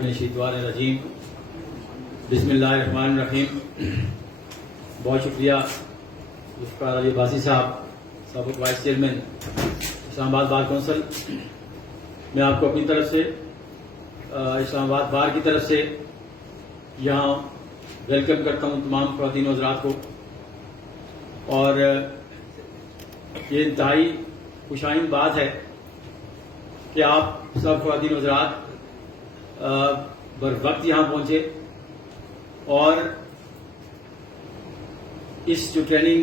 شیطان الرجیم بسم اللہ الرحمن الرحیم. بہت شکریہ ذوالفقار علی عباسی صاحب، سابق وائس چیئرمین اسلام آباد بار کونسل. میں آپ کو اپنی طرف سے اسلام آباد بار کی طرف سے یہاں ویلکم کرتا ہوں تمام خواتین و حضرات کو، اور یہ انتہائی خوشائن بات ہے کہ آپ سب خواتین و حضرات بر وقت یہاں پہنچے، اور اس جو ٹریننگ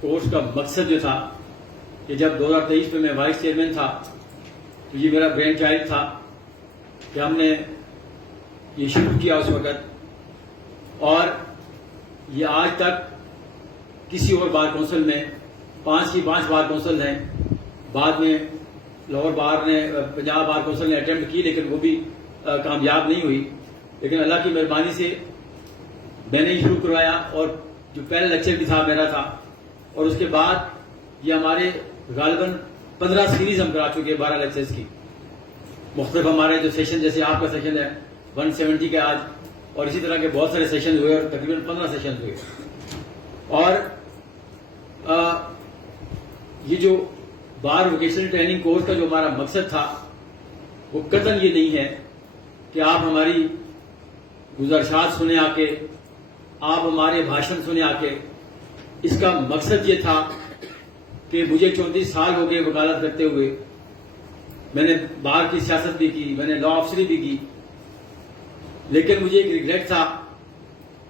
کورس کا مقصد جو تھا کہ جب 2023 میں وائس چیئرمین تھا تو یہ میرا برین چائلڈ تھا کہ ہم نے یہ شروع کیا اس وقت، اور یہ آج تک کسی اور بار کونسل میں 5 کی 5 بار کونسل ہیں. بعد میں لاہور بار نے پنجاب بار کونسل نے اٹیمپٹ کی لیکن وہ بھی کامیاب نہیں ہوئی. لیکن اللہ کی مہربانی سے میں نے شروع کروایا، اور جو پہلا لیکچر بھی تھا میرا تھا، اور اس کے بعد یہ ہمارے غالباً 15 سیریز ہم کرا چکے 12 لیکچرز کی. مختلف ہمارے جو سیشن، جیسے آپ کا سیشن ہے 170 کا آج، اور اسی طرح کے بہت سارے سیشن ہوئے، اور تقریباً 15 سیشن ہوئے. اور یہ جو بار ووکیشنل ٹریننگ کورس کا جو ہمارا مقصد تھا وہ قطعاً یہ نہیں ہے کہ آپ ہماری گزارشات سنیں آ کے، آپ ہمارے بھاشن سنیں آ کے. اس کا مقصد یہ تھا کہ مجھے 34 سال ہو گئے وکالت کرتے ہوئے. میں نے بار کی سیاست بھی کی، میں نے لا آفسری بھی کی، لیکن مجھے ایک ریگریٹ تھا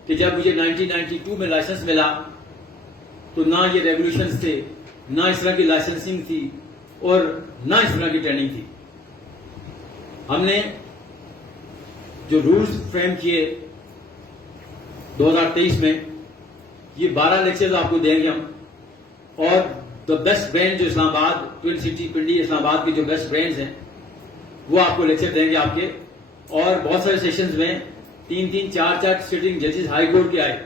کہ جب مجھے 1992 میں لائسنس ملا تو نہ یہ ریگولیشنز تھے، نہ اس طرح کی لائسنسنگ تھی، اور نہ اس طرح کی ٹریننگ تھی. ہم نے جو رولز فریم کیے 2023 میں، یہ 12 لیکچرز آپ کو دیں گے ہم، اور دا بیسٹ برینڈ جو اسلام آباد ٹوئن سٹی پنڈی اسلام آباد کے جو بیسٹ برینڈز ہیں وہ آپ کو لیکچر دیں گے آپ کے. اور بہت سارے سیشنز میں 3 4 سٹنگ ججز ہائی کورٹ کے آئے،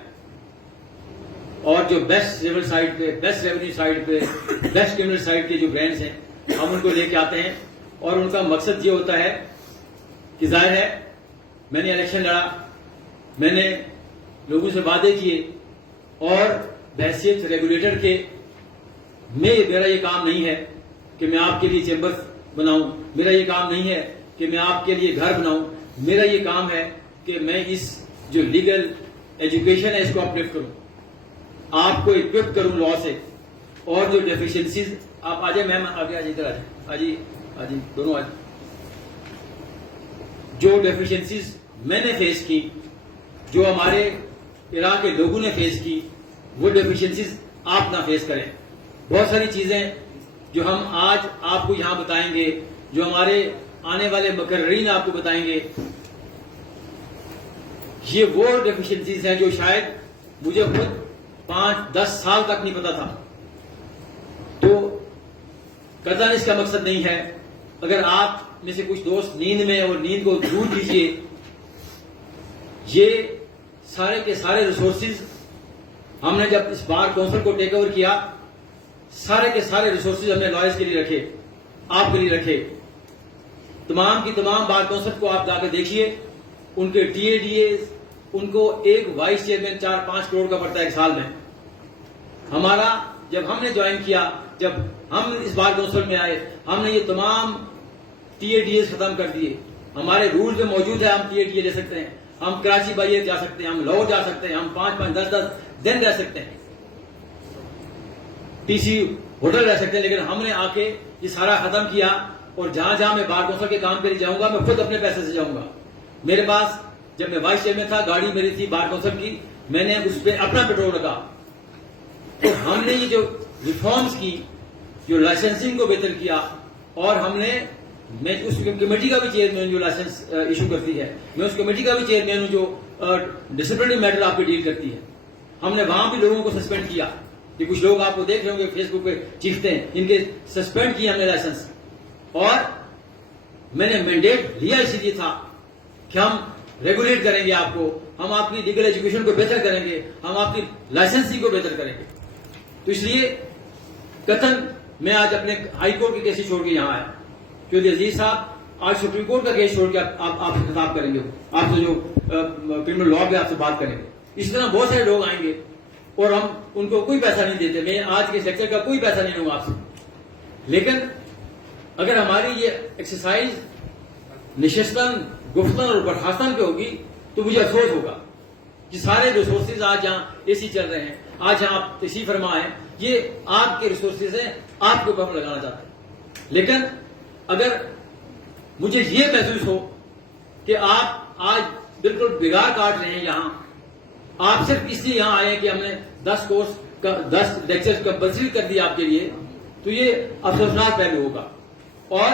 اور جو بیسٹ سول سائڈ پہ، بیسٹ ریونیو سائڈ پہ، بیسٹ کرمنل سائڈ کے جو برینڈز ہیں ہم ان کو لے کے آتے ہیں. اور ان کا مقصد یہ ہوتا ہے کہ ظاہر ہے میں نے الیکشن لڑا، میں نے لوگوں سے وعدے کیے، اور بحیثیت ریگولیٹر کے میرا یہ کام نہیں ہے کہ میں آپ کے لیے چیمبر بناؤں، میرا یہ کام نہیں ہے کہ میں آپ کے لیے گھر بناؤں. میرا یہ کام ہے کہ میں اس جو لیگل ایجوکیشن ہے اس کو اپلفٹ کروں، آپ کو اکوپ کروں لا سے. اور جو ڈیفیشنسیز، آپ آ جائیں میم، آگے ادھر آ جائیں دونوں آج. جو ڈیفیشنسیز میں نے فیس کی، جو ہمارے عراق کے لوگوں نے فیس کی، وہ ڈیفیشنسیز آپ نہ فیس کریں. بہت ساری چیزیں جو ہم آج آپ کو یہاں بتائیں گے، جو ہمارے آنے والے مقررین آپ کو بتائیں گے، یہ وہ ڈیفیشنسیز ہیں جو شاید مجھے خود 5-10 سال تک نہیں پتا تھا. تو قطعاً اس کا مقصد نہیں ہے. اگر آپ میں سے کچھ دوست نیند میں اور نیند کو دور کیجیے، یہ سارے کے سارے ریسورسز ہم نے جب اس بار کونسل کو ٹیک اوور کیا، سارے کے سارے ریسورسز ہم نے لائرز کے لیے رکھے، آپ کے لیے رکھے. تمام کی تمام بار کونسل کو آپ جا کے دیکھیے، ان کے ٹی اے ڈی ایز، ان کو ایک وائس چیئرمین 4-5 کروڑ کا پڑتا ہے ایک سال میں. ہمارا جب ہم نے جوائن کیا، جب ہم اس بار کونسل میں آئے، ہم نے یہ تمام ٹی اے ڈی ایز ختم کر دیے. ہمارے رولز میں موجود ہے، ہم ٹی اے ڈی اے لے سکتے ہیں، ہم کراچی بائی ایئر جا سکتے ہیں، ہم لاہور جا سکتے ہیں، ہم 5-10 دن رہ سکتے ہیں، ٹی سی ہوٹل رہ سکتے ہیں. لیکن ہم نے آ کے یہ سارا ختم کیا، اور جہاں جہاں میں بار کونسل کے کام کے لیے جاؤں گا میں خود اپنے پیسے سے جاؤں گا. میرے پاس جب میں وائس چیئرمین تھا گاڑی میری تھی بار کونسل کی، میں نے اس پہ اپنا پیٹرول لگا. تو ہم نے یہ جو ریفارمز کی، جو لائسنسنگ کو بہتر کیا، اور ہم نے، میں اس کمیٹی کا بھی چیئرمین جو لائسنس ایشو کرتی ہے، میں اس کمیٹی کا بھی چیئرمین ہوں جو ڈسپلنری میٹر آپ پہ ڈیل کرتی ہے. ہم نے وہاں بھی لوگوں کو سسپینڈ کیا. یہ کچھ لوگ آپ کو دیکھ رہے ہوں گے فیس بک پہ چیختے ہیں، ان کے سسپینڈ کیا ہم نے لائسنس. اور میں نے مینڈیٹ لیا اسی لیے تھا کہ ہم ریگولیٹ کریں گے آپ کو، ہم آپ کی لیگل ایجوکیشن کو بہتر کریں گے، ہم آپ کی لائسنسنگ کو بہتر کریں گے. تو اس لیے قطعاً میں آج اپنے ہائی کورٹ کے کیسز چھوڑ کے یہاں آیا. چودھری عزیز صاحب آج سپریم کورٹ کا کیس چھوڑ کے آپ سے خطاب کریں گے, آپ سے جو کرمنل لا پہ آپ سے بات کریں گے. اسی طرح بہت سارے لوگ آئیں گے اور ہم ان کو کوئی پیسہ نہیں دیتے. میں آج کے لیکچر کا کوئی پیسہ نہیں لوں گا آپ سے, لیکن اگر ہماری یہ ایکسرسائز نشستن, گفتن اور برخاستن پہ ہوگی تو مجھے افسوس ہوگا کہ سارے ریسورسز آج جہاں اے سی چل رہے ہیں, آج جہاں آپ تشریف فرما ہیں, یہ آپ کے ریسورسز ہیں, آپ کے اوپر ہم لگانا چاہتے ہیں. لیکن اگر مجھے یہ محسوس ہو کہ آپ آج بالکل بگاڑ کاٹ رہے ہیں یہاں, آپ صرف اس لیے یہاں آئے ہیں کہ ہم نے 10 کورس کا 10 لیکچر کمپلسری کر دیا آپ کے لیے, تو یہ افسوسناک پہلو ہوگا. اور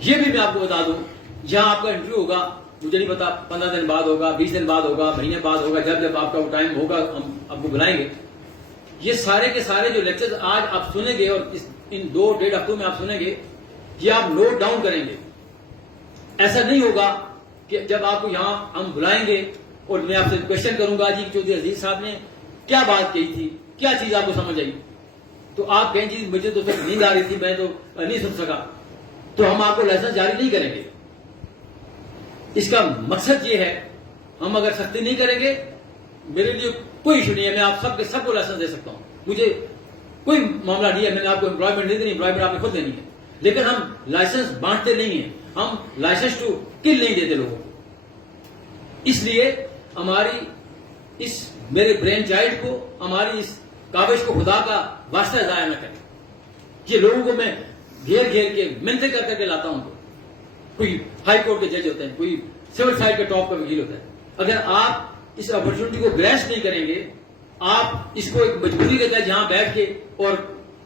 یہ بھی میں آپ کو بتا دوں, جہاں آپ کا انٹرویو ہوگا, مجھے نہیں پتا 15 دن بعد ہوگا, 20 دن بعد ہوگا, مہینے بعد ہوگا, جب آپ کا وہ ٹائم ہوگا ہم آپ کو بلائیں گے. یہ سارے کے سارے جو لیکچر آج آپ سنیں گے اور ان 2-1.5 ہفتوں میں آپ سنیں گے, یہ آپ نوٹ ڈاؤن کریں گے. ایسا نہیں ہوگا کہ جب آپ کو یہاں ہم بلائیں گے اور میں آپ سے کوشچن کروں گا جی چودھری عزیز صاحب نے کیا بات کہی تھی, کیا چیز آپ کو سمجھ آئی, تو آپ کہیں جی مجھے تو صرف نیند آ رہی تھی, میں تو نہیں سن سکا, تو ہم آپ کو لائسنس جاری نہیں کریں گے. اس کا مقصد یہ ہے, ہم اگر سختی نہیں کریں گے, میرے لیے کوئی ایشو نہیں ہے, میں آپ سب کو لائسنس دے سکتا ہوں, مجھے کوئی معاملہ نہیں ہے, میں نے آپ کو امپلائمنٹ نہیں دینی, امپلائمنٹ آپ نے خود دینی ہے. لیکن ہم لائسنس بانٹتے نہیں ہیں, ہم لائسنس ٹو کل نہیں دیتے لوگوں کو. اس لیے ہماری اس میرے برین چائلڈ کو, ہماری اس کاوش کو خدا کا واسطہ ضائع نہ کریں. یہ لوگوں کو میں گھیر گھیر کے منتیں کر کے لاتا ہوں, کوئی ہائی کورٹ کے جج ہوتے ہیں, کوئی سول سائڈ کے ٹاپ کا وکیل ہوتا ہے. اگر آپ اس اپرچونٹی کو گریسپ نہیں کریں گے, آپ اس کو ایک مجبوری کے تحت جہاں بیٹھ کے اور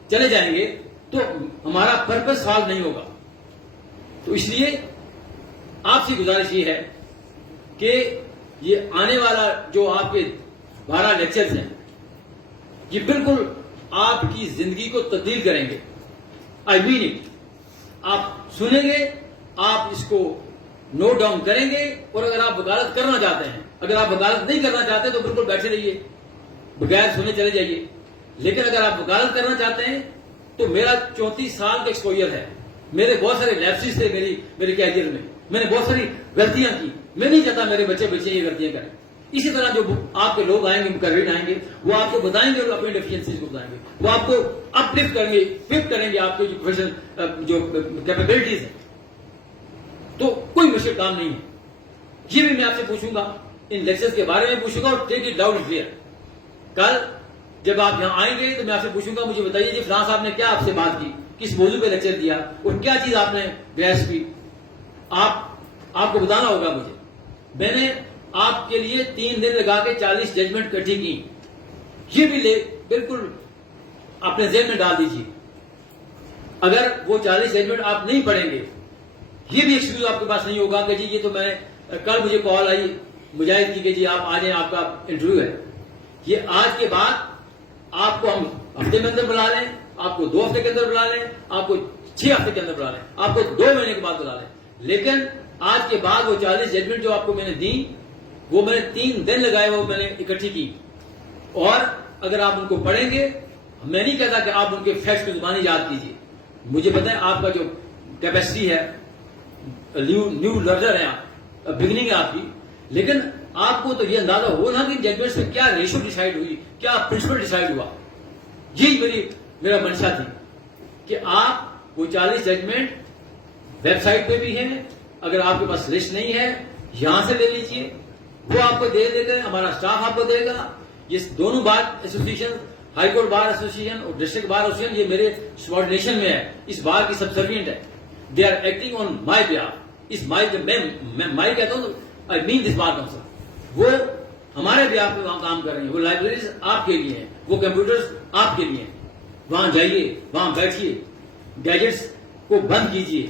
چلے جائیں گے, تو ہمارا پرپز سالو نہیں ہوگا. تو اس لیے آپ سے گزارش یہ ہے کہ یہ آنے والا جو آپ کے 12 لیکچرز ہیں, یہ بالکل آپ کی زندگی کو تبدیل کریں گے. آئی مین اٹ. آپ سنیں گے, آپ اس کو نوٹ ڈاؤن کریں گے, اور اگر آپ وکالت کرنا چاہتے ہیں, اگر آپ وکالت نہیں کرنا چاہتے تو بالکل بیٹھے رہیے, بغیر سنے چلے جائیے. لیکن اگر آپ وکالت کرنا چاہتے ہیں تو میرا 34 سال کا ایکسپوجر ہے, میرے بہت سارے لیپسز تھے میری کیریئر میں نے بہت ساری غلطیاں کی. میں نہیں چاہتا میرے بچے یہ غلطیاں کریں. اسی طرح جو آپ کے لوگ آئیں گے, مقررین آئیں گے, وہ آپ کو بتائیں گے اور اپنی ڈیفیشنسیز کو بتائیں گے, وہ آپ کو اپ لفٹ کریں گے, فٹ کریں گے آپ کے جو پروفیشنل جو کیپیبلٹیز ہیں. تو کوئی مشکل کام نہیں ہے. یہ بھی میں آپ سے پوچھوں گا, ان لیکچرز کے بارے میں پوچھوں گا, اور take it down and clear. کل جب آپ یہاں آئیں گے تو میں آپ سے پوچھوں گا, مجھے بتائیے جی فلاں صاحب نے کیا آپ سے بات کی, کس موضوع پہ لیکچر دیا, اور کیا چیز آپ نے گریسپ کی. آپ کو بتانا ہوگا مجھے. میں نے آپ کے لیے 3 دن لگا کے 40 ججمنٹ اکٹھی کی. یہ بھی بالکل اپنے ذہن میں ڈال دیجیے. اگر وہ 40 ججمنٹ آپ نہیں پڑھیں گے, یہ بھی ایکسکیوز آپ کے پاس نہیں ہوگا کہ جی یہ تو میں کل مجھے کال آئی مجاہد کی کہ جی آپ آ جائیں, آپ کا انٹرویو ہے. یہ آج کے بعد آپ کو ہم ہفتے میں اندر بلا لیں, آپ کو 2 ہفتے کے اندر بلا لیں, آپ کو 6 ہفتے کے اندر بلا لیں, آپ کو 2 مہینے کے بعد بلا لیں. لیکن آج کے بعد وہ 40 ججمنٹ جو آپ کو میں نے دی, وہ میں نے 3 دن لگائے, وہ میں نے اکٹھی کی. اور اگر آپ ان کو پڑھیں گے, میں نہیں کہتا کہ آپ ان کے فیکٹس کو زبانی یاد کیجیے. مجھے پتا ہے آپ کا جو کیپیسٹی ہے, نیو لرنر ہے آپ, بگننگ ہے آپ کی, لیکن آپ کو تو یہ اندازہ ہو نا کہ ججمنٹس میں کیا ریشو ڈیسائیڈ ہوئی, کیا پرنسپل ڈیسائیڈ ہوا. یہی میرا منشا تھی کہ آپ وہ 40 ججمنٹ ویب سائٹ پہ بھی ہیں, اگر آپ کے پاس لسٹ نہیں ہے یہاں سے لے لیجیے, وہ آپ کو دے گا, ہمارا اسٹاف آپ کو دے گا. یہ دونوں bar association, high court bar association اور ڈسٹرکٹ بار ایسوسیشن, یہ میرے سبارڈینیشن میں ہے, اس بار کی سبسروینٹ ہے. They are acting on my behalf. اس میں مائی کہتا ہوں, آئی مین دس بار کاؤنسل. وہ ہمارے بیہاف پہ وہاں کام کر رہی ہیں, وہ لائبریریز آپ کے لیے ہیں, وہ کمپیوٹرز آپ کے لیے ہیں. وہاں جائیے, وہاں بیٹھیے, گیجٹس کو بند کیجیے.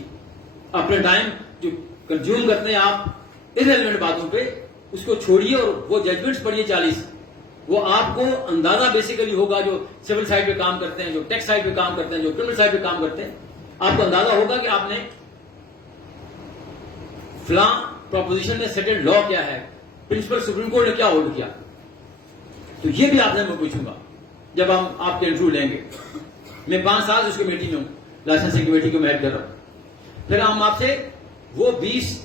اپنے ٹائم جو کنزیوم کرتے ہیں آپ ارریلیونٹ باتوں پہ, اس کو چھوڑیے اور وہ ججمنٹس پڑھیے 40. وہ آپ کو اندازہ بیسیکلی ہوگا, جو سول سائڈ پہ کام کرتے ہیں, جو ٹیکس سائڈ پہ کام کرتے ہیں, جو کرمنل سائڈ پہ کام کرتے ہیں, آپ کو اندازہ ہوگا کہ آپ نے فلاں پروپوزیشن میں سیٹلڈ لا کیا ہے, پرنسپل سپریم کورٹ نے کیا ہولڈ کیا. تو یہ بھی آپ نے میں پوچھوں گا جب ہم آپ کے انٹرویو لیں گے. میں 5 سال اس کمیٹی میں ہوں, لائسنسنگ کمیٹی کو میں ایڈ کر رہا ہوں. پھر ہم آپ سے وہ 20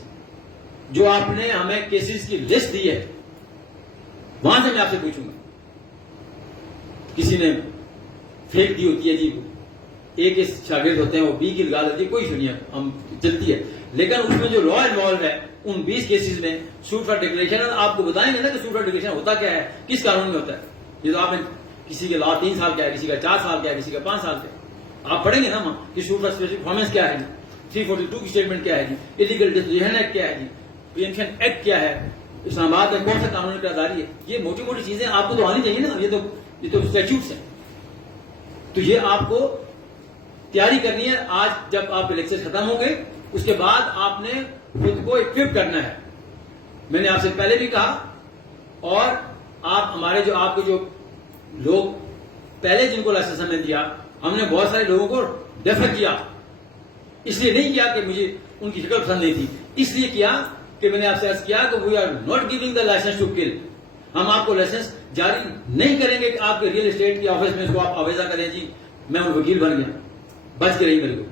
جو آپ نے ہمیں کیسز کی لسٹ دی ہے وہاں سے میں آپ سے پوچھوں گا. کسی نے فیک دی ہوتی ہے جی, ایک شاگرد ہوتے ہیں وہ 20 کی لگا دیتی ہے, کوئی ایشو نہیں ہے, ہم چلتی ہے. لیکن اس میں جو لا انوالو ہے ان 20 کیسز میں سوٹ فار ڈکلیریشن آپ کو بتائیں گے نا کہ سوٹ فار ڈکلیریشن ہوتا کیا ہے, کس قانون میں ہوتا ہے. یہ تو آپ نے کسی کا لا 3 سال کا ہے, کسی کا 4 سال کا ہے, کسی کا 5 سال کا ہے. آپ پڑھیں گے نا ہم کہ سوٹ فار اسپیشل پرفارمنس کیا ہے جی, 342 کی اسٹیٹمنٹ کیا ہے جی, الیگل ڈسپوزیشن ایکٹ کیا ہے جی, پریمپشن ایکٹ کیا ہے, اسلام آباد میں کون سا قانون کرداری ہے. یہ موٹی موٹی چیزیں آپ کو تو آنی چاہیے نا, یہ تو اسٹیچوٹس ہیں. تو یہ آپ کو تیاری کرنی ہے. آج جب آپ کے لیکچر ختم ہوں گے اس کے بعد آپ نے خود کو اکوپ کرنا ہے. میں نے آپ سے پہلے بھی کہا, اور آپ ہمارے جو آپ کے جو لوگ پہلے جن کو لائسنس ہم نے دیا, ہم نے بہت سارے لوگوں کو ڈیفر کیا. اس لیے نہیں کیا کہ مجھے ان کی شکل پسند نہیں تھی, اس لیے کیا کہ میں نے آپ سے عرض کیا کہ we are not giving the licence to kill. ہم آپ کو لائسنس جاری نہیں کریں گے کہ آپ کے ریئل اسٹیٹ کے آفس میں اس کو آپ آویزہ کریں جی میں ان وکیل بن گیا, بچ کے رہی میرے کو.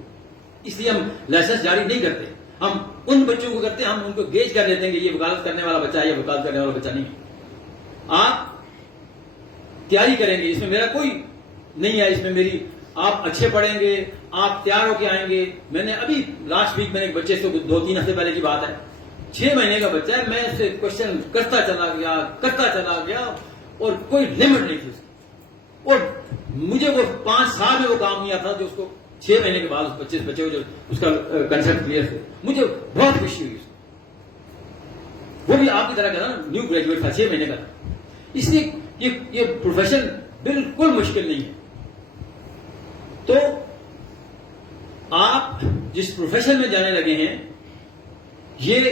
اس لیے ہم لائسنس جاری نہیں کرتے. ہم ان بچوں کو کرتے ہیں, ہم ان کو گیج کر لیتے ہیں کہ یہ وکالت کرنے والا بچہ ہے, یہ وکالت کرنے والا بچہ نہیں ہے. آپ تیاری کریں گے, اس میں میرا کوئی نہیں ہے, اس میں میری آپ اچھے پڑھیں گے, آپ تیار ہو کے آئیں گے. میں نے ابھی لاسٹ ویک میں نے ایک بچے سے 2-3 ہفتے پہلے کی بات ہے, 6 مہینے کا بچہ ہے, میں اس سے کوشچن کرتا چلا گیا اور کوئی لمٹ نہیں تھی اس کی. اور مجھے وہ 5 سال میں وہ کام نہیں آتا جو اس کو 6 مہینے کے بعد اس بچے کو جو اس کا کنسپٹ کلیئر تھے. مجھے بہت خوشی ہوئی. وہ بھی آپ کی طرح کا نا, نیو گریجویٹ تھا, 6 مہینے کا. اس لیے یہ پروفیشن بالکل مشکل نہیں ہے. تو آپ جس پروفیشن میں جانے لگے ہیں یہ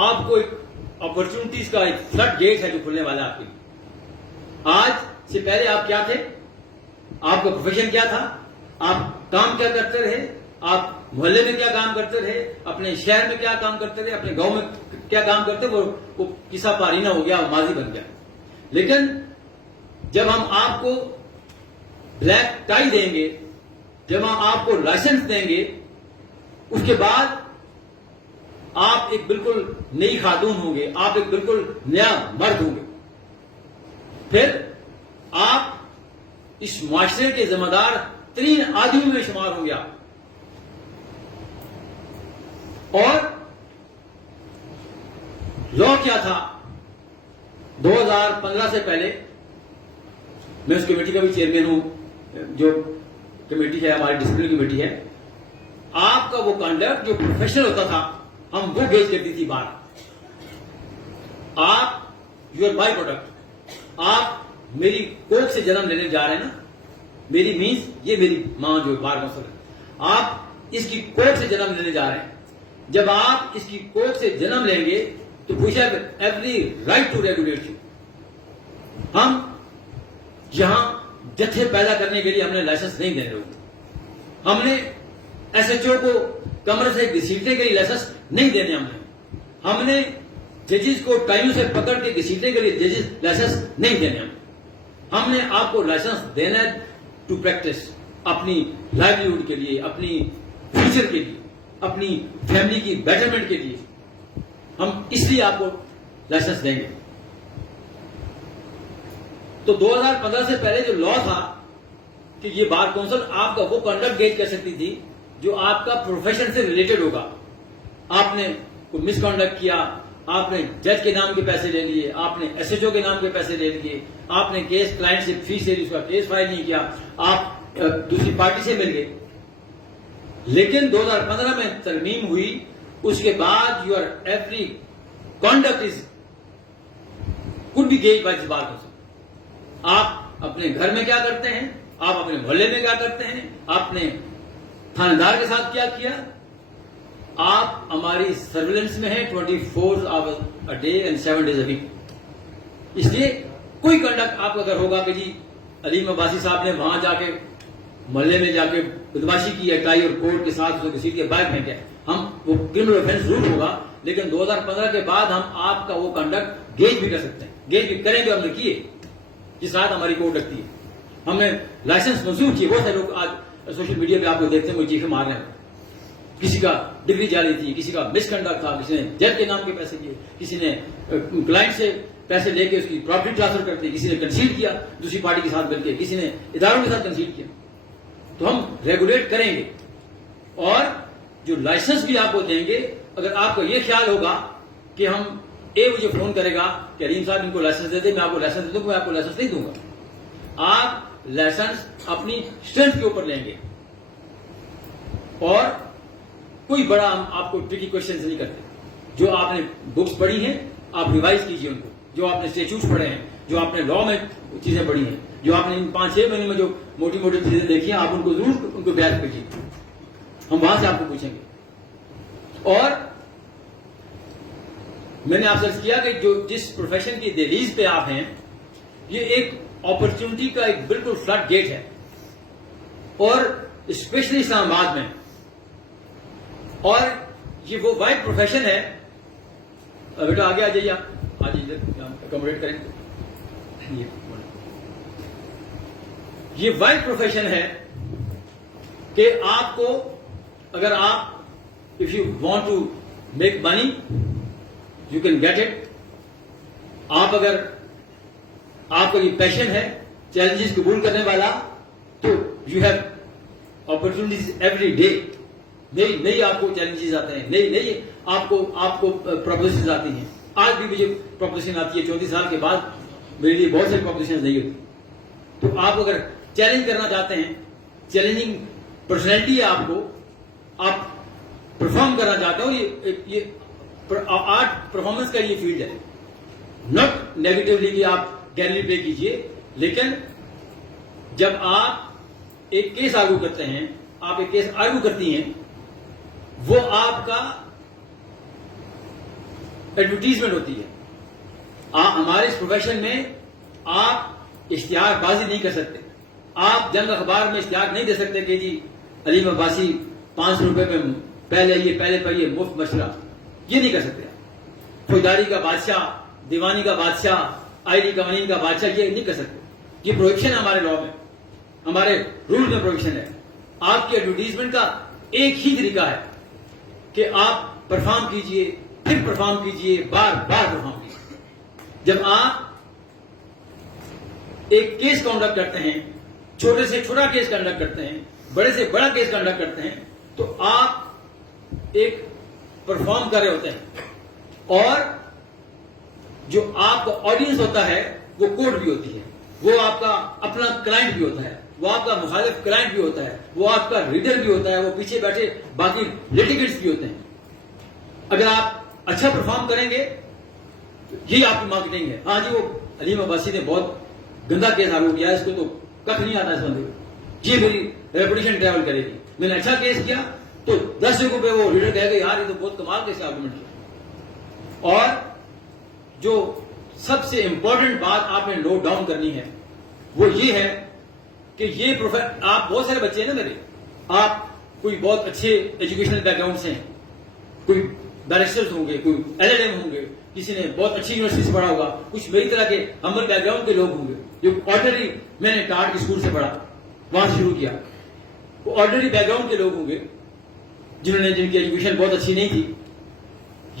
آپ کو ایک اپرچونٹیز کا ایک فلڈ گیٹ ہے جو کھلنے والا ہے آپ کے لیے. آج سے پہلے آپ کیا تھے, آپ کا پروفیشن کیا تھا, آپ کام کیا کرتے رہے, آپ محلے میں کیا کام کرتے رہے, اپنے شہر میں کیا کام کرتے رہے, اپنے گاؤں میں کیا کام کرتے, وہ قصہ پارینہ ہو گیا, ماضی بن گیا. لیکن جب ہم آپ کو بلیک ٹائی دیں گے, جب ہم آپ کو لائسنس دیں گے, اس کے بعد آپ ایک بالکل نئی خاتون ہوں گے, آپ ایک بالکل نیا مرد ہوں گے. پھر آپ اس معاشرے کے ذمہ دار ترین آدمیوں میں شمار ہوں گے آپ. اور لا کیا تھا 2015 سے پہلے, میں اس کمیٹی کا بھی چیئرمین ہوں, جو کمیٹی ہے ہماری ڈسپلن کمیٹی ہے. آپ کا وہ کنڈکٹ جو پروفیشنل ہوتا تھا ہم وہ گیج کرتی تھی بار. آپ یور بائی پروڈکٹ, آپ میری کوکھ سے جنم لینے جا رہے ہیں نا, میری مینس یہ میری ماں جو بار کونسل ہے, آپ اس کی کوکھ سے جنم لینے جا رہے ہیں. جب آپ اس کی کوکھ سے جنم لیں گے تو we have every right to regulate you. ہم یہاں جتھے پیدا کرنے کے لیے ہم نے لائسنس نہیں دینے لوگوں. ہم نے ایس ایچ او کو کمرے سے گھسیٹنے کے لیے لائسنس نہیں دینے. ہم نے ججز کو ٹائم سے پکڑ کے گھسیٹنے کے لیے ججز لائسنس نہیں دینے. ہم نے آپ کو لائسنس دینا ہے ٹو پریکٹس, اپنی لائیولیہڈ کے لیے, اپنی فیوچر کے لیے, اپنی فیملی کی بیٹرمنٹ کے لیے. ہم اس لیے آپ کو لائسنس دیں گے. تو 2015 سے پہلے جو لا تھا کہ یہ بار کونسل آپ کا وہ کنڈکٹ گیج کر سکتی تھی جو آپ کا پروفیشن سے ریلیٹڈ ہوگا. آپ نے کوئی مس کنڈکٹ کیا, آپ نے جج کے نام کے پیسے لے لیے, آپ نے ایس ایچ او کے نام کے پیسے لے لیے, آپ نے کیس کلائنٹ سے فیس لے لی, اس کا کیس فائل نہیں کیا, آپ دوسری پارٹی سے مل گئے. لیکن 2015 میں ترمیم ہوئی, اس کے بعد your every conduct is could be gauged by this bar council. آپ اپنے گھر میں کیا کرتے ہیں, آپ اپنے محلے میں کیا کرتے ہیں, آپ نے تھانے دار کے ساتھ کیا کیا, آپ ہماری سرویلنس میں ہیں 24 hours a day and 7 days a week. اس لیے کوئی کنڈکٹ آپ کا اگر ہوگا کہ جی علیم عباسی صاحب نے وہاں جا کے محلے میں جا کے بدماشی کی ہے, ٹائی اور کوٹ کے ساتھ کسی کے بیگ پھینکے, ہم وہ کرمنل آفینس ضرور ہوگا. لیکن 2015 کے بعد ہم آپ کا وہ کنڈکٹ گیج بھی کر سکتے ہیں, گیج بھی کریں گے. ہم نے کیے جس رات ہماری کوٹ رکھتی ہے, ہم نے لائسنس منسوخ کیے. بہت سے لوگ آج سوشل میڈیا پہ آپ کو دیکھتے ہیں وہ چیخیں مار رہے ہیں. کسی کا ڈگری جاری تھی, کسی کا مس کنڈکٹ تھا, کسی نے جج کے نام کے پیسے دیے, کسی نے کلائنٹ سے پیسے لے کے اس کی پراپرٹی ٹرانسفر کر دی, کسی نے کنسیڈ کیا دوسری پارٹی کے ساتھ مل کے, کسی نے اداروں کے ساتھ کنسیڈ کیا. تو ہم ریگولیٹ کریں گے, اور جو لائسنس بھی آپ کو دیں گے, اگر آپ کو یہ خیال ہوگا کہ ہم مجھے فون کرے گا کہ علیم صاحب ان کو لائسنس دے دیں, میں آپ کو لائسنس دے دوں, میں آپ کو لائسنس نہیں دوں گا. آپ لائسنس اپنی اسٹرینتھ کے اوپر لیں گے, اور کوئی بڑا ہم آپ کو ٹرکی کوشچنز نہیں کرتے. جو آپ نے بکس پڑھی ہیں آپ ریوائز کیجئے ان کو, جو آپ نے اسٹیچوٹس پڑھے ہیں, جو آپ نے لا میں چیزیں پڑھی ہیں, جو آپ نے ان 5-6 مہینے میں جو موٹی موٹی چیزیں دیکھی ہیں, آپ ان کو ضرور ان کو بیان کیجیے, ہم وہاں سے آپ کو پوچھیں گے. اور میں نے آپ سے عرض کیا کہ جو جس پروفیشن کی دہلیز پہ آپ ہیں, یہ ایک اپرچونٹی کا ایک بالکل فلڈ گیٹ ہے, اور اسپیشلی اسلام آباد میں. اور یہ وہ وائڈ پروفیشن ہے, بیٹا آگے آ جائیے, آپ آ جائیے اکوموڈیٹ کریں. یہ وائڈ پروفیشن ہے کہ آپ کو اگر آپ if you want to make money you can get it. آپ اگر آپ کا یہ پیشن ہے چیلنجز قبول کرنے والا, تو you have opportunities every day. نئی آپ کو چیلنجز آتے ہیں, نئی آپ کو پروپوزیشنز آتی ہیں. آج بھی مجھے پروپوزیشن آتی ہے, 34 سال کے بعد میرے لیے بہت ساری پروپوزیشنز نہیں ہوتی. تو آپ اگر چیلنج کرنا چاہتے ہیں, چیلنجنگ پرسنالٹی ہے آپ کو, آپ پرفارم کرنا چاہتے ہو, یہ آرٹ پرفارمنس کا یہ فیلڈ ہے. ناٹ نیگیٹولی کہ آپ گیلری پلے کیجئے, لیکن جب آپ ایک کیس آرگو کرتے ہیں, آپ ایک کیس آرگو کرتی ہیں, وہ آپ کا ایڈورٹیزمنٹ ہوتی ہے. ہمارے اس پروفیشن میں آپ اشتہار بازی نہیں کر سکتے. آپ جنگ اخبار میں اشتہار نہیں دے سکتے کہ جی علیم عباسی 500 روپے میں پہلے پڑھیے مفت مشورہ. یہ نہیں کر سکتے. فوجداری کا بادشاہ, دیوانی کا بادشاہ, آئینی قوانین کا بادشاہ, یہ نہیں کر سکتے. یہ پروہیبشن ہے ہمارے لا میں, ہمارے رول میں پروہیبشن ہے. آپ کے ایڈورٹیزمنٹ کا ایک ہی طریقہ ہے کہ آپ پرفارم کیجئے, پھر پرفارم کیجئے, بار بار پرفارم کیجئے. جب آپ ایک کیس کنڈکٹ کرتے ہیں, چھوٹے سے چھوٹا کیس کنڈکٹ کرتے ہیں, بڑے سے بڑا کیس کنڈکٹ کرتے ہیں, تو آپ ایک پرفارم کر رہے ہوتے ہیں. اور جو آپ کا آڈینس ہوتا ہے وہ کورٹ بھی ہوتی ہے, وہ آپ کا اپنا کلائنٹ بھی ہوتا ہے, وہ آپ کا مخالف کلائنٹ بھی ہوتا ہے, وہ آپ کا ریڈر بھی ہوتا ہے, وہ پیچھے بیٹھے باقی لیٹیگنٹس بھی ہوتے ہیں. اگر آپ اچھا پرفارم کریں گے یہی آپ کی مارکیٹنگ ہے. ہاں جی وہ علیم عباسی نے بہت گندا کیس آرگو کیا, اس کو تو کخ نہیں آتا اس بندے کو, یہ میری ریپوٹیشن ٹریول کرے گی. میں نے اچھا کیس کیا تو 10 جگہوں پہ وہ ریڈر کہے گا یار یہ تو بہت کمال کیس آرگومنٹ کیا. اور جو سب سے امپورٹنٹ بات آپ نے نوٹ ڈاؤن کرنی ہے وہ یہ ہے کہ یہ آپ بہت سارے بچے ہیں نا میرے, آپ کوئی بہت اچھے ایجوکیشنل بیک گراؤنڈ سے ہیں, کوئی بیرسٹرز ہوں گے, کوئی LLM ہوں گے, کسی نے بہت اچھی یونیورسٹی سے پڑھا ہوگا, کچھ میری طرح کے ہمبل بیک گراؤنڈ کے لوگ ہوں گے جو آرڈنری, میں نے ٹاٹ کی اسکول سے پڑھا, وہاں سے شروع کیا. وہ آرڈنری بیک گراؤنڈ کے لوگ ہوں گے جن کی ایجوکیشن بہت اچھی نہیں تھی.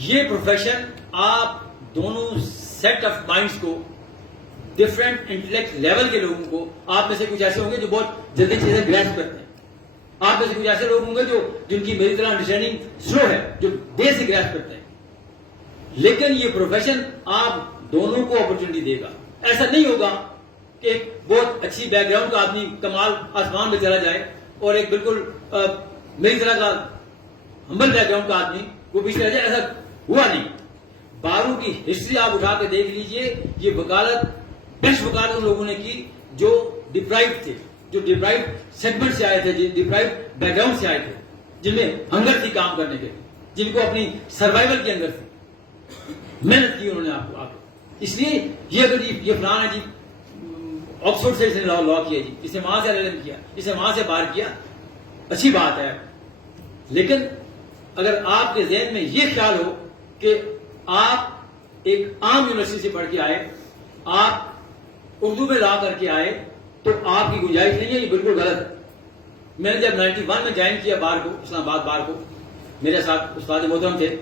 یہ پروفیشن آپ دونوں سیٹ آف مائنڈس کو, ڈفرینٹ انٹلیکٹ لیول کے لوگوں کو, آپ میں سے کچھ ایسے ہوں گے جو بہت جلدی چیزیں گریسپ کرتے ہیں, آپ میں سے کچھ ایسے لوگ ہوں گے جن کی میری طرح انڈرسٹینڈنگ سلو ہے, جو دیر سے گریسپ کرتے ہیں. لیکن یہ پروفیشن آپ دونوں کو اپرچونٹی دے گا. ایسا نہیں ہوگا کہ ایک بہت اچھی بیک گراؤنڈ کا آدمی کمال آسمان میں چلا جائے اور ایک بالکل میری طرح کا ہمبل بیک گراؤنڈ کا آدمی وہ پیچھے رہ جائے. ایسا ہوا نہیں. باروں کی ہسٹری آپ اٹھا کے دیکھ لیجئے, یہ وکالت بیسٹ وکالت ان لوگوں نے کی جو ڈپرائیو تھے, جو ڈپرائیو سیگمنٹ سے آئے تھے, ڈپرائیو بیک گراؤنڈ سے آئے تھے, جن میں ہنگر تھی کام کرنے کے, جن کو اپنی سروائیول کی ہنگر تھی, محنت کی انہوں نے آپ کو. اس لیے یہ اگر یہ فلان ہے جی آکسفورڈ سے اس نے لا کیا جی, اس نے وہاں سے LLM کیا, اس نے وہاں سے باہر کیا, اچھی بات ہے. لیکن اگر آپ کے ذہن میں یہ خیال ہو کہ آپ ایک عام یونیورسٹی سے پڑھ کے آئے, آپ اردو میں لا کر کے آئے, تو آپ کی گنجائش نہیں ہے, یہ بالکل غلط ہے. میں نے جب 91 میں جوائن کیا بار کو, اسلام آباد بار کو, میرے ساتھ استاد محترم تھے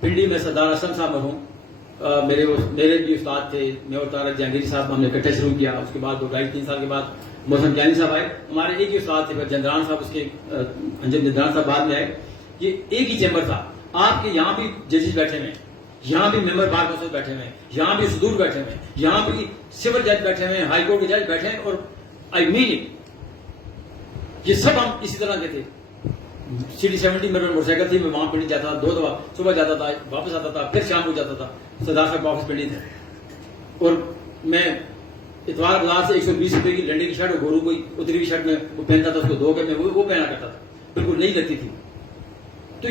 پنڈی میں سردار اسلم صاحب مرحوم، میرے بھی استاد تھے، میں اور طارق جہانگیری صاحب ہم نے اکٹھے شروع کیا. اس کے بعد 2-2.5-3 سال کے بعد محسن جانی صاحب آئے، ہمارے ایک ہی استاد تھے. پھر جندران صاحب، اس کے انجم جندران صاحب بعد میں آئے. یہ ایک ہی چیمبر تھا. آپ کے یہاں بھی ججز بیٹھے ہوئے ہیں، یہاں بھی ممبر بار کونسل بیٹھے ہوئے ہیں، یہاں بھی صدور بیٹھے ہوئے ہیں، یہاں بھی سول جج بیٹھے ہوئے ہیں، ہائی کورٹ کے جج بیٹھے ہیں. اور آئی مین اٹ، یہ سب ہم اسی طرح کے تھے. سٹی 70 میرے موٹر سائیکل تھی، میں وہاں پنڈی جاتا تھا 2 دفعہ، صبح جاتا تھا واپس آتا تھا، پھر شام کو جاتا تھا. سردار صاحب کا آفس پنڈی تھا. اور میں اتوار بازار سے 120 روپے کی لنڈے کی شرٹ اور گورو کوئی اتری ہوئی شرٹ میں وہ پہنتا تھا، اس کو دھو کے میں وہ پہنا کرتا تھا، بالکل نہیں لگتی تھی. تو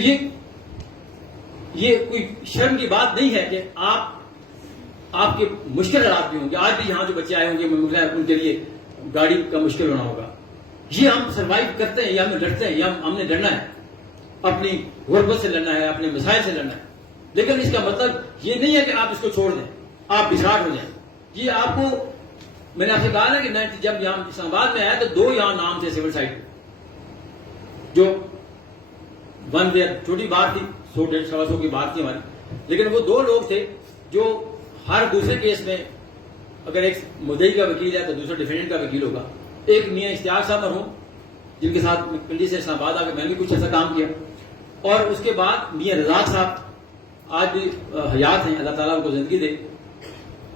یہ کوئی شرم کی بات نہیں ہے کہ آپ کے مشکل حالات بھی ہوں گے. آج بھی یہاں جو بچے آئے ہوں گے ان کے لیے گاڑی کا مشکل ہونا ہوگا. یہ ہم سروائیو کرتے ہیں، یا ہم لڑتے ہیں، یا ہم نے لڑنا ہے، اپنی غربت سے لڑنا ہے، اپنے مسائل سے لڑنا ہے. لیکن اس کا مطلب یہ نہیں ہے کہ آپ اس کو چھوڑ دیں، آپ بساٹ ہو جائیں. یہ آپ کو، میں نے آپ سے کہا نا کہ جب یہاں اسلام آباد میں آیا تو 2 یہاں نام تھے سول سائٹ، جو ون ویئر چھوٹی بات تھی، 100-150 کی بات تھی ہماری. لیکن وہ 2 لوگ تھے جو ہر دوسرے کیس میں، اگر ایک مدعی کا وکیل ہے تو دوسرا ڈیفینڈنٹ کا وکیل ہوگا. ایک میاں اشتیاق صاحب مرحوم، جن کے ساتھ پنڈی سے اسلام آباد آ کے میں بھی کچھ ایسا کام کیا. اور اس کے بعد میاں رزاق صاحب آج بھی حیات ہیں، اللہ تعالیٰ ان کو زندگی دے.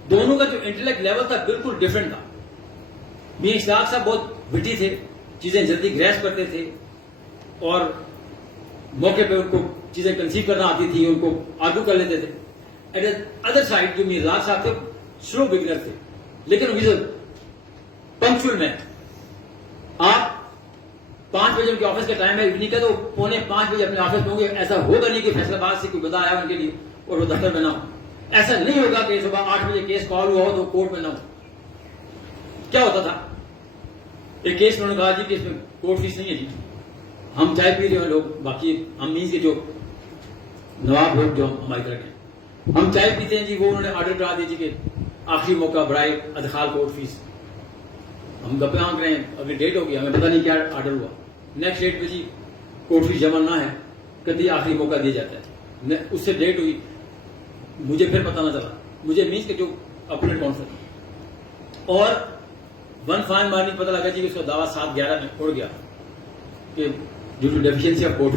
دونوں کا جو انٹلیکٹ لیول تھا بالکل ڈفرینٹ تھا. میاں اشتیاق صاحب بہت وٹی تھے، چیزیں جلدی گریس کرتے تھے، اور موقع پہ ان کو چیزیں کنسیو کرنا آتی تھی، ان کو آرگو کر لیتے تھے. ایٹ ادر سائڈ جو میاں رزاق صاحب تھے سلو بگنر تھے، لیکن پنکچوئل میں. آپ 5 بجے ان کے آفس کا ٹائم ہے ایوننگ کا، تو 4:45 بجے اپنے آفس میں ہوں گے. ایسا ہوگا نہیں کہ فیصلہ آباد سے کوئی بندہ آیا ان کے لیے اور وہ دفتر میں نہ ہو. ایسا نہیں ہوگا کہ صبح 8 بجے کیس کال ہوا ہو تو کورٹ میں نہ ہو. کیا ہوتا تھا، ایک کیس میں انہوں نے کہا جی کہ اس میں کورٹ فیس نہیں ہے جی، ہم چائے پی رہے ہیں لوگ، باقی ہم مینس کے جو نواب لوگ جو ہماری طرح کے، ہم چائے پیتے ہیں جی، وہ انہوں نے آرڈر کرا دیا جی کہ آخری موقع برائے ادخال کورٹ فیس. ہم گپے آنکھ رہے ہیں، ابھی ڈیٹ ہو گیا، ہمیں پتہ نہیں کیا آرڈر ہوا. نیکسٹ ڈیٹ پہ جی کورٹ فیس جمع نہ ہے، کبھی آخری موقع دیا جاتا ہے. اس سے ڈیٹ ہوئی، مجھے پھر پتہ نہ چلا، مجھے مینس کے جو اپوننٹ کون سا. اور ون فائن مارننگ پتہ لگا جی کہ اس کا دعویٰ 7/11 میں اڑ گیا کہ due to deficiency of court.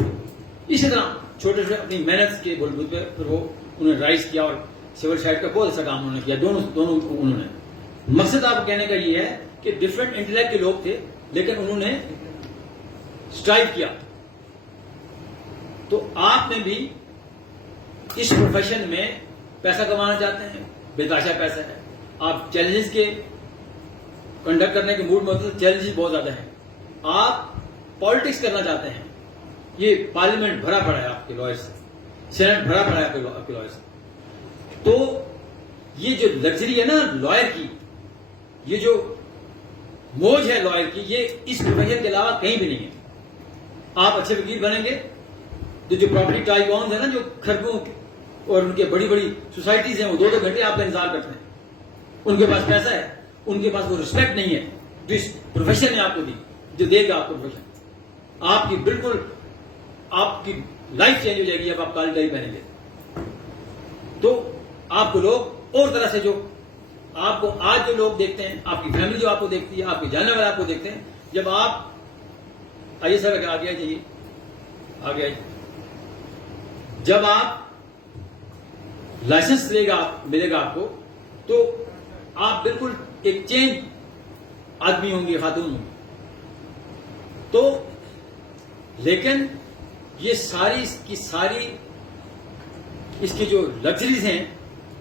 اسی طرح چھوٹے چھوٹے اپنی محنت کے بلبوتے پہ پھر وہ انہوں نے رائز کیا، اور سول سائٹ کا بہت اچھا کام انہوں نے کیا. دونوں انہوں نے. مقصد آپ کو کہنے کا یہ ہے کہ ڈفرینٹ انٹلیکٹ کے لوگ تھے، لیکن انہوں نے اسٹرائیو کیا. تو آپ نے بھی اس پروفیشن میں پیسہ کمانا چاہتے ہیں، بے تحاشا پیسہ ہے. آپ چیلنجز کے کنڈکٹ کرنے کے موڈ میں ہوتے ہیں، چیلنجز بہت زیادہ ہیں. آپ پالیٹکس کرنا چاہتے ہیں، یہ پارلیمنٹ بھرا پڑا ہے آپ کے لائر سے، سینٹ بھرا پڑا ہے آپ کے لائر سے. تو یہ جو لگژری ہے نا لائر کی، یہ جو موج ہے لائر کی، یہ اس پروفیشن کے علاوہ کہیں بھی نہیں ہے. آپ اچھے وکیل بنیں گے تو جو پراپرٹی ٹائکونز ہیں نا، جو خربوں اور ان کے بڑی بڑی سوسائٹیز ہیں، وہ 2-2 گھنٹے آپ کا انتظار کرتے ہیں. ان کے پاس پیسہ ہے، ان کے پاس وہ رسپیکٹ نہیں ہے جو اس پروفیشن نے آپ کو دی، جو دے گا آپ کو پروفیشن. آپ کی بالکل آپ کی لائف چینج ہو جائے گی جب آپ کالی ٹائی پہنیں گے. تو آپ کو لوگ اور طرح سے، جو آپ کو آج جو لوگ دیکھتے ہیں، آپ کی فیملی جو آپ کو دیکھتی ہے، آپ کے جاننے والے آپ کو دیکھتے ہیں، جب آپ آئیے سر آگے آ جائیے، آگے آئیے. جب آپ لائسنس ملے گا آپ کو، تو آپ بالکل ایک چینج آدمی ہوں گے، خاتون ہوں گے. تو لیکن یہ ساری کی ساری اس کی جو لگژریز ہیں،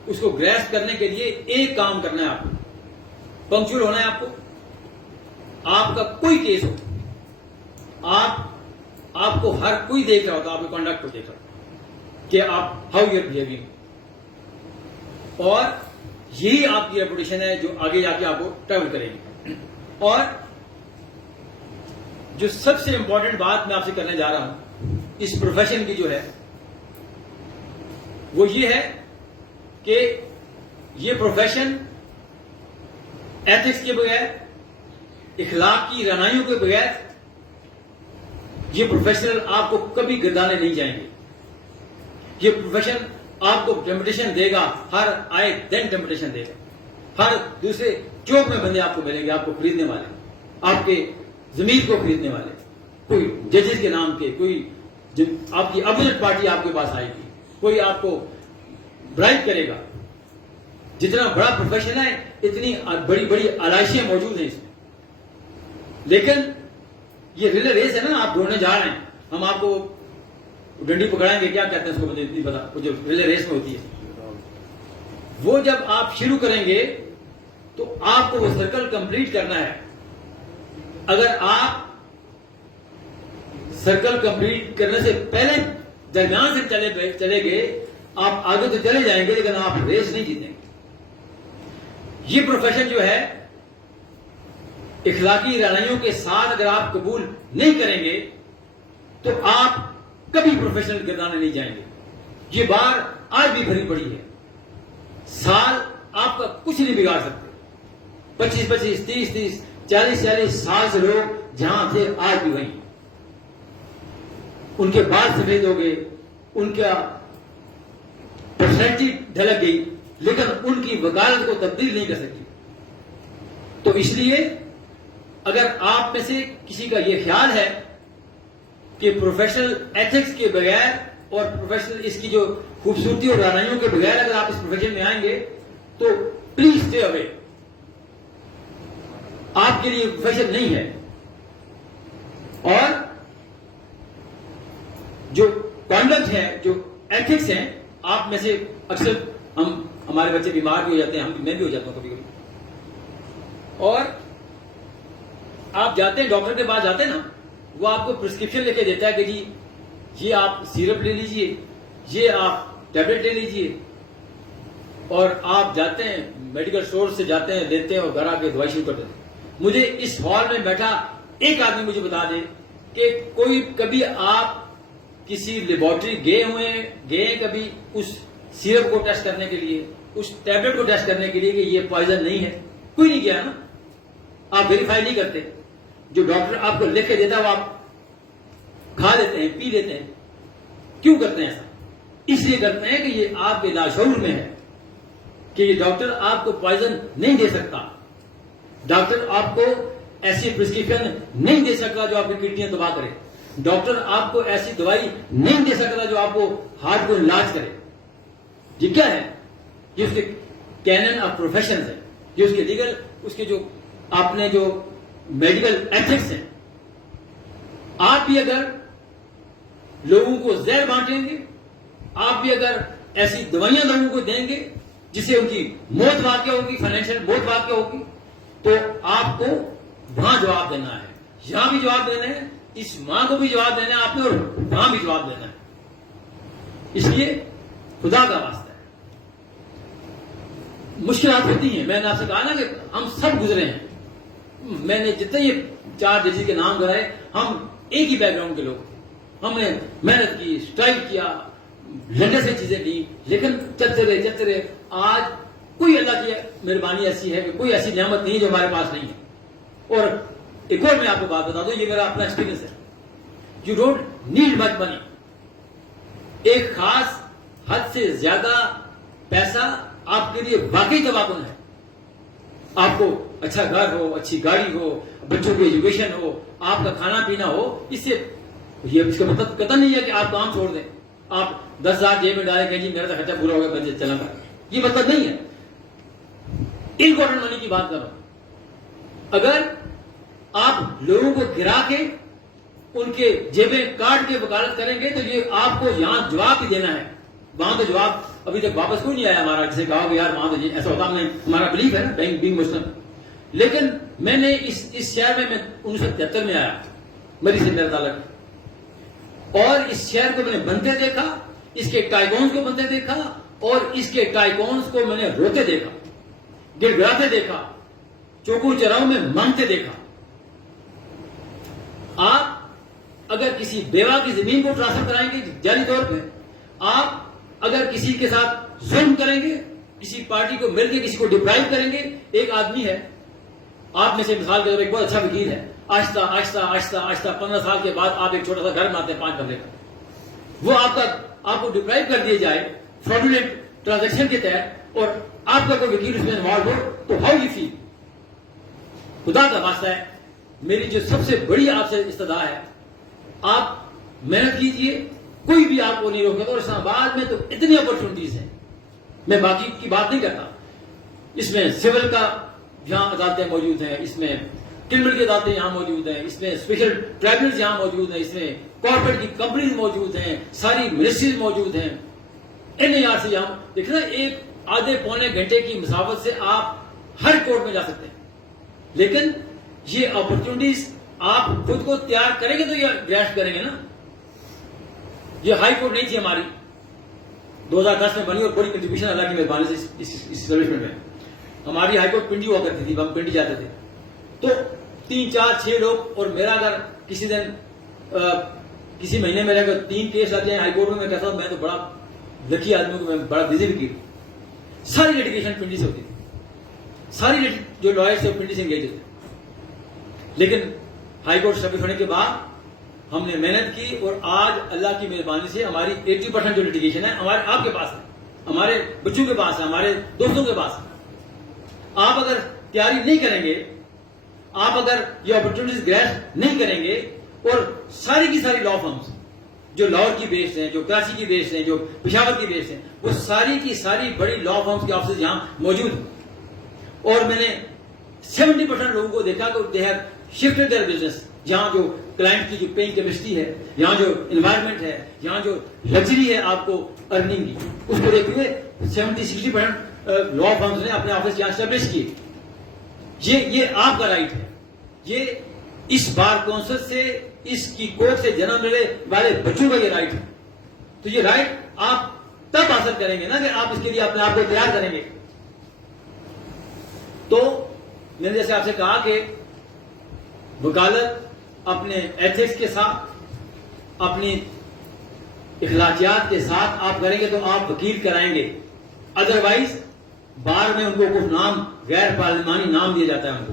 اس کو گریسپ کرنے کے لیے ایک کام کرنا ہے آپ کو، پنکچوئل ہونا ہے آپ کو. آپ کا کوئی کیس ہو، آپ کو ہر کوئی دیکھ رہا ہوتا، آپ کے کنڈکٹ کو دیکھ رہا ہوتا کہ آپ ہاؤ یو آر بہیونگ. اور یہی آپ کی ریپوٹیشن ہے جو آگے جا کے آپ کو ٹریول کرے گی. اور جو سب سے امپورٹنٹ بات میں آپ سے کرنے جا رہا ہوں اس پروفیشن کی جو ہے، وہ یہ ہے کہ یہ پروفیشن ایتھکس کے بغیر، اخلاق کی رہنمائیوں کے بغیر یہ پروفیشنل آپ کو کبھی گردانے نہیں جائیں گے. یہ پروفیشن آپ کو ٹیمپٹیشن دے گا, ہر آئے دن ٹیمپٹیشن دے گا. ہر دوسرے چوک میں بندے آپ کو ملیں گے, آپ کو خریدنے والے, آپ کے ضمیر کو خریدنے والے. کوئی ججز کے نام کے, کوئی آپ کی اپوزٹ پارٹی آپ کے پاس آئے گی, کوئی آپ کو برائب کرے گا. جتنا بڑا پروفیشن ہے اتنی بڑی بڑی آلائشیں موجود ہیں اس میں. لیکن یہ ریلے ریس ہے نا, آپ دوڑنے جا رہے ہیں, ہم آپ کو ڈنڈی پکڑائیں گے, کیا کہتے ہیں اس کو مجھے نہیں پتا, وہ جو ریلے ریس میں ہوتی ہے, وہ جب آپ شروع کریں گے تو آپ کو وہ سرکل کمپلیٹ کرنا ہے. اگر آپ سرکل کمپلیٹ کرنے سے پہلے درمیان سے چلے گئے, آپ آگے تو چلے جائیں گے لیکن آپ ریس نہیں جیتیں گے. یہ پروفیشن جو ہے اخلاقی رعنائیوں کے ساتھ اگر آپ قبول نہیں کریں گے تو آپ کبھی پروفیشنل گردانے نہیں جائیں گے. یہ بار آج بھی بھری پڑی ہے, سال آپ کا کچھ نہیں بگاڑ سکتے. 25 30 40 سال سے لوگ جہاں تھے آج بھی وہیں. ان کے بال سفید ہو گئے, ان کا پرسنالٹی ڈھلک گئی, لیکن ان کی وکالت کو تبدیل نہیں کر سکتی. تو اس لیے اگر آپ میں سے کسی کا یہ خیال ہے کہ پروفیشنل ایتھکس کے بغیر اور پروفیشنل اس کی جو خوبصورتی اور رعنائیوں کے بغیر اگر آپ اس پروفیشن میں آئیں گے تو پلیز اسٹے اوے. آپ کے لیے پروفیشن نہیں ہے. اور جو کانڈکٹ ہے, جو ایتھکس ہیں, آپ میں سے اکثر ہمارے بچے بیمار بھی ہو جاتے ہیں, میں بھی ہو جاتا ہوں کبھی کبھی, اور آپ جاتے ہیں ڈاکٹر کے پاس جاتے ہیں نا, وہ آپ کو پرسکرپشن لے کے دیتا ہے کہ جی یہ آپ سیرپ لے لیجئے, یہ آپ ٹیبلٹ لے لیجئے, اور آپ جاتے ہیں میڈیکل اسٹور سے جاتے ہیں, لیتے ہیں اور گھر آ کے دوائی شروع کر دیتے ہیں. مجھے اس ہال میں بیٹھا ایک آدمی مجھے بتا دے کہ کوئی کبھی آپ کسی لیبورٹری گئے کبھی اس سیرپ کو ٹیسٹ کرنے کے لیے, اس ٹیبلٹ کو ٹیسٹ کرنے کے لیے کہ یہ پوائزن نہیں ہے؟ کوئی نہیں گیا نا. آپ ویریفائی نہیں کرتے. جو ڈاکٹر آپ کو لکھ کے دیتا ہے وہ آپ کھا لیتے ہیں, پی لیتے ہیں. کیوں کرتے ہیں ایسا؟ اس لیے کرتے ہیں کہ یہ آپ کے لاشعور میں ہے کہ یہ ڈاکٹر آپ کو پوائزن نہیں دے سکتا. ڈاکٹر آپ کو ایسی پرسکرپشن نہیں دے سکتا جو آپ کی کڈنیاں تباہ کرے. ڈاکٹر آپ کو ایسی دوائی نہیں دے سکتا جو آپ کو ہارٹ کو علاج کرے. یہ کیا ہے؟ یہ اس کے کینن آف پروفیشن ہے, یہ اس کے لیگل, اس کے جو آپ نے جو میڈیکل ایتھکس ہیں. آپ بھی اگر لوگوں کو زہر بانٹیں گے, آپ بھی اگر ایسی دوائیاں لوگوں کو دیں گے جس سے ان کی موت واقع ہوگی, فائنینشیل موت واقع ہوگی, تو آپ کو وہاں جواب دینا ہے. یہاں بھی جواب دینا ہے, اس ماں کو بھی جواب دینا ہے آپ نے, اور وہاں بھی جواب دینا ہے. اس لیے خدا کا واسطہ ہے, مشکلات ہوتی ہیں. میں نے آپ سے کہا نا کہ ہم سب گزرے ہیں. میں نے جتنے یہ 4 ججز کے نام گرائے, ہم ایک ہی بیک گراؤنڈ کے لوگ. ہم نے محنت کی, اسٹرائک کیا, لندن سے چیزیں کی, لیکن چلتے رہے. آج کوئی اللہ کی مہربانی ایسی ہے کہ کوئی ایسی نعمت نہیں جو ہمارے پاس نہیں ہے. اور ایک اور میں آپ کو بات بتا دوں, یہ میرا اپنا ایکسپیرینس ہے. یو ڈونٹ نیڈ مچ منی. ایک خاص حد سے زیادہ پیسہ آپ کے لیے واقعی توازن ہے. آپ کو اچھا گھر ہو, اچھی گاڑی ہو, بچوں کی ایجوکیشن ہو, آپ کا کھانا پینا ہو, اس سے یہ اس کا مطلب قطعا نہیں ہے کہ آپ کام چھوڑ دیں. آپ 10,000 جیب میں ڈالیں کہ جی میرا تو خرچہ پورا ہو گیا, میں چلا گا, یہ مطلب نہیں ہے. امپورٹنٹ منی کی بات کر رہا ہوں. اگر آپ لوگوں کو گرا کے ان کے جیبیں کاٹ کے وکالت کریں گے تو یہ آپ کو یہاں جواب بھی دینا ہے. وہاں تو جواب ابھی تک واپس کیوں نہیں آیا ہمارا, جسے کہا کہ یار وہاں تو ایسا ہوتا, ہمارا بلیف ہے نا بینگ مسلم. لیکن میں نے اس شہر میں 1973 میں آیا, مری سے میرا تعلق, اور اس شہر کو میں نے بنتے دیکھا, اس کے ٹائکونز کو بنتے دیکھا, اور اس کے ٹائکونز کو میں نے روتے دیکھا, گڑ گڑاتے دیکھا, چوکو چراؤں میں مانگتے دیکھا. آپ اگر کسی بیوہ کی زمین کو ٹرانسفر کرائیں گے جعلی طور پہ, آپ اگر کسی کے ساتھ ظلم کریں گے, کسی پارٹی کو مل کے کسی کو ڈپرائیو کریں گے. ایک آدمی ہے آپ میں سے مثال کے طور پر, ایک بہت اچھا وکیل ہے, آہستہ آہستہ آہستہ آہستہ 15 سال کے بعد آپ ایک چھوٹا سا گھر بناتے ہیں 5 کمرے کا, وہ آپ کو ڈپرائیو کر دیا جائے فراڈولنٹ ٹرانزیکشن کے تحت, اور آپ کا کوئی وکیل اس میں انوالو ہو, تو ہاؤ یو فیل؟ خدا کا واسطہ ہے, میری جو سب سے بڑی آپ سے استدعا ہے, آپ محنت کیجئے, کوئی بھی آپ کو نہیں روکے گا. اور اسلام آباد میں تو اتنی اپرچونٹیز ہیں, میں باقی کی بات نہیں کرتا, اس میں سول کا یہاں عدالتیں موجود ہیں, اس میں کرمنل کی عدالتیں یہاں موجود ہیں, اس میں اسپیشل ٹرائبونلز یہاں موجود ہیں, اس میں کارپوریٹ کی کمپنیز موجود ہیں, ساری منسٹریز موجود ہیں, NIR سے یہاں دیکھنا, ایک آدھے پونے گھنٹے کی مسافت سے آپ ہر کورٹ میں جا سکتے ہیں. لیکن یہ اپرچونٹیز آپ خود کو تیار کریں گے تو یہ گریسپ کریں گے نا. یہ ہائی کورٹ نہیں تھی ہماری, 2010 میں بنی, اور بڑی کنٹریبیوشن اللہ کی مہربانی سے اس اسٹیبلشمنٹ میں. ہماری ہائی کورٹ پنڈی ہوا کرتی تھی, ہم پنڈی جاتے تھے تو 3 4 6 لوگ, اور میرا اگر کسی دن کسی مہینے میں اگر 3 کیس آتے ہیں ہائی کورٹ میں کہتا ہوں میں تو بڑا لکی آدمی ہوں, میں بڑا بزی وکیل. ساری لیٹیگیشن پنڈی سے ہوتی تھی, ساری جو لائرس ہیں پنڈی سے انگیج ہوتے. لیکن ہائی کورٹ اسٹیبلش ہونے کے بعد ہم نے محنت کی, اور آج اللہ کی مہربانی سے ہماری 80% جو لیٹیگیشن ہے ہمارے آپ کے پاس ہے, ہمارے بچوں کے پاس ہے, ہمارے دوستوں کے پاس ہے. آپ اگر تیاری نہیں کریں گے, آپ اگر یہ اپرچونٹیز گریسپ نہیں کریں گے, اور ساری کی ساری لا فرمز جو لاہور کی بیس ہیں, جو کراچی کی بیس ہیں, جو پشاور کی بیس ہیں, وہ ساری کی ساری بڑی لا فرمز کے آفسز یہاں موجود ہیں. اور میں نے 70% لوگوں کو دیکھا کہ they have shifted their business, جہاں جو کلائنٹ کی جو پیئنگ کیپیسٹی ہے, یہاں جو انوائرمنٹ ہے, یہاں جو لگژری ہے آپ کو ارننگ کی, اس کو دیکھتے ہوئے 70-60% لا فرمز نے اپنے آفس یہاں اسٹیبلش کیے. یہ آپ کا رائٹ ہے, یہ اس بار کونسل سے, اس کی کورٹ سے جنم لینے والے بچوں کا یہ رائٹ ہے. تو یہ رائٹ آپ تب حاصل کریں گے نا کہ آپ اس کے لیے اپنے آپ کو تیار کریں گے. تو میں نے جیسے آپ سے کہا کہ وکالت اپنے ایتھکس کے ساتھ, اپنی اخلاقیات کے ساتھ آپ کریں گے تو آپ وکیل کرائیں گے. ادروائز بار میں ان کو کچھ نام, غیر پارلیمانی نام دیا جاتا ہے ان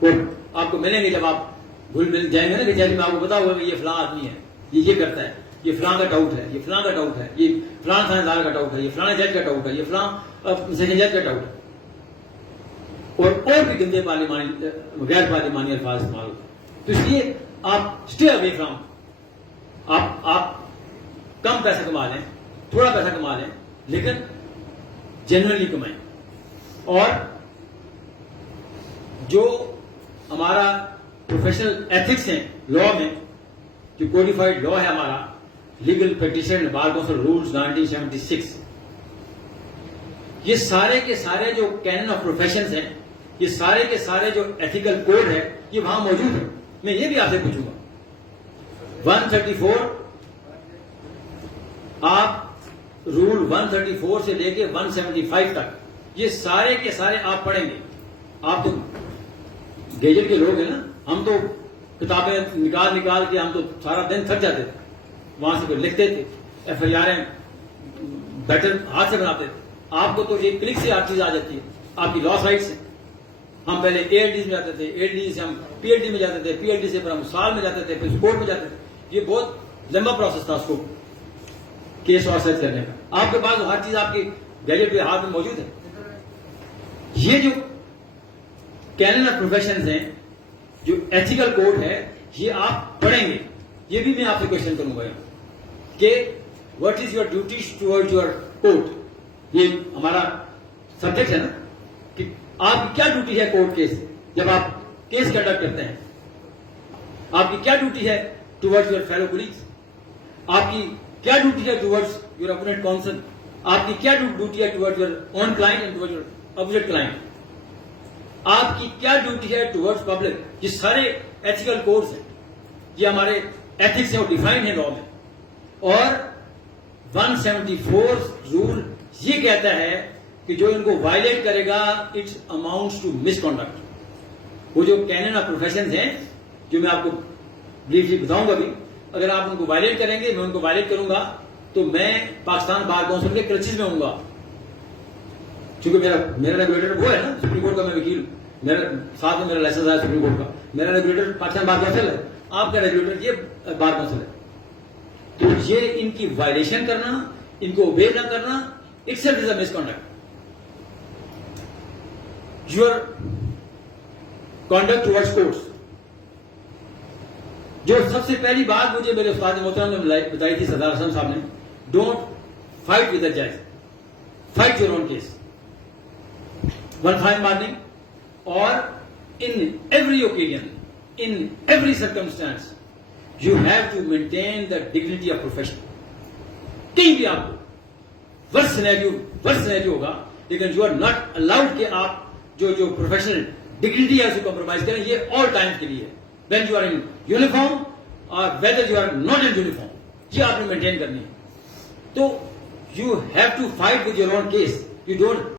کو, آپ کو ملیں گے جب آپ بھول مل جائیں گے نا کہ جیسے میں آپ کو بتا ہوا کہ یہ فلاں آدمی ہے, یہ کرتا ہے, یہ فلاں کا ڈاؤٹ ہے, یہ فلاں کا ڈاؤٹ ہے, یہ فلاں تھاندار کا ڈاؤٹ ہے, یہ فلاں جج کا ڈاؤٹ ہے, یہ فلاں سیشن جج کا ڈاؤٹ ہے, اور بھی گندے پارلیمانی غیر پارلیمانی الفاظ استعمال ہوتے ہیں. تو اس لیے آپ اسٹے اوے فرام, آپ کم پیسہ کما لیں, تھوڑا پیسہ کما لیں, لیکن جنرلی کمائیں. اور جو ہمارا پروفیشنل ایتھکس ہیں لا میں, جو کوڈیفائڈ لا ہے ہمارا legal practitioner bar council rules 1976, یہ سارے کے سارے جو کینن آف پروفیشنز ہیں, یہ سارے کے سارے جو ایتھیکل کوڈ ہے, یہ وہاں موجود ہے. میں یہ بھی آپ سے پوچھوں گا 134, آپ رول 134 سے لے کے 175 تک, یہ سارے کے سارے آپ پڑھیں گے. آپ تو گیجٹ کے لوگ ہیں نا, ہم تو کتابیں نکال کے ہم تو سارا دن تھک جاتے تھے, وہاں سے لکھتے تھے, FIR بیٹر ہاتھ سے بناتے تھے. آپ کو تو ایک کلک سے ہر چیز آ جاتی ہے, آپ کی لا سائٹ سے. ہم پہلے ALDs میں جاتے تھے, ALD سے ہم PLD میں جاتے تھے, PLD سے پھر ہم سال میں جاتے تھے, پھر کورٹ میں جاتے تھے. یہ بہت لمبا پروسیس تھا اس کو کیس اور سرچ کرنے کا. آپ کے پاس ہر چیز آپ کی گیجٹ کے ہاتھ میں موجود ہے. یہ جو کینن آف پروفیشنز ہیں, جو ایتھیکل کوڈ ہے, یہ آپ پڑھیں گے. یہ بھی میں آپ سے کوشچن کروں گا کہ what is your duty toward your court. یہ ہمارا سبجیکٹ ہے نا, کہ آپ کی کیا ڈیوٹی ہے کورٹ کیس, جب آپ کیس کنڈکٹ کرتے ہیں, آپ کی کیا ڈیوٹی ہے ٹوورڈ یور فیلو کولیگز, آپ کی کیا ڈیوٹی ہے ٹوورڈ یور اپوننٹ کونسل, آپ کی کیا ڈیوٹی ہے toward your own client and toward your opposite client, آپ کی کیا ڈیوٹی ہے ٹوورڈ پبلک. یہ سارے ایتھیکل کوڈز ہیں, یہ ہمارے ایتھکس ہیں, وہ ڈیفائنڈ ہیں لا میں. اور 174 رول یہ کہتا ہے کہ جو ان کو وائلیٹ کرے گا it's amounts to misconduct. وہ جو کینن آف پروفیشنز ہیں, جو میں آپ کو بریفلی بتاؤں گا بھی, اگر آپ ان کو وائلیٹ کریں گے, میں ان کو وائلیٹ کروں گا, تو میں پاکستان بار کونسل کے کرچیز میں ہوں گا. چونکہ میرا ریگولیٹر وہ ہے نا سپریم کورٹ کا, میں وکیل, میرا ساتھ میں میرا لائسنس ہے سپریم کورٹ کا. میرا ریگولیٹر پاکستان بار کونسل ہے, آپ کا ریگولیٹر یہ بار کونسل ہے. تو یہ ان کی وائلیشن کرنا, ان کو اوبے نہ کرنا, it self is a miss conduct. Your conduct towards courts, جو سب سے پہلی بات مجھے میرے استاد محترم نے بتائی تھی سردار اسلم صاحب نے, ڈونٹ فائٹ ود دا جج, fight your own case. One fine morning, اور in every occasion, in every circumstance, you have to maintain the dignity of profession. کہیں بھی آپ کو ورس سینیریو ہوگا, لیکن یو آر ناٹ الاؤڈ کہ آپ جو پروفیشنل ڈگنیٹی ہے اسے کمپرومائز کریں. یہ آل ٹائم کے لیے ہے, when you are in uniform اور whether you are not in uniform, یہ آپ نے مینٹین کرنی ہے. تو you have to fight with your own case. You don't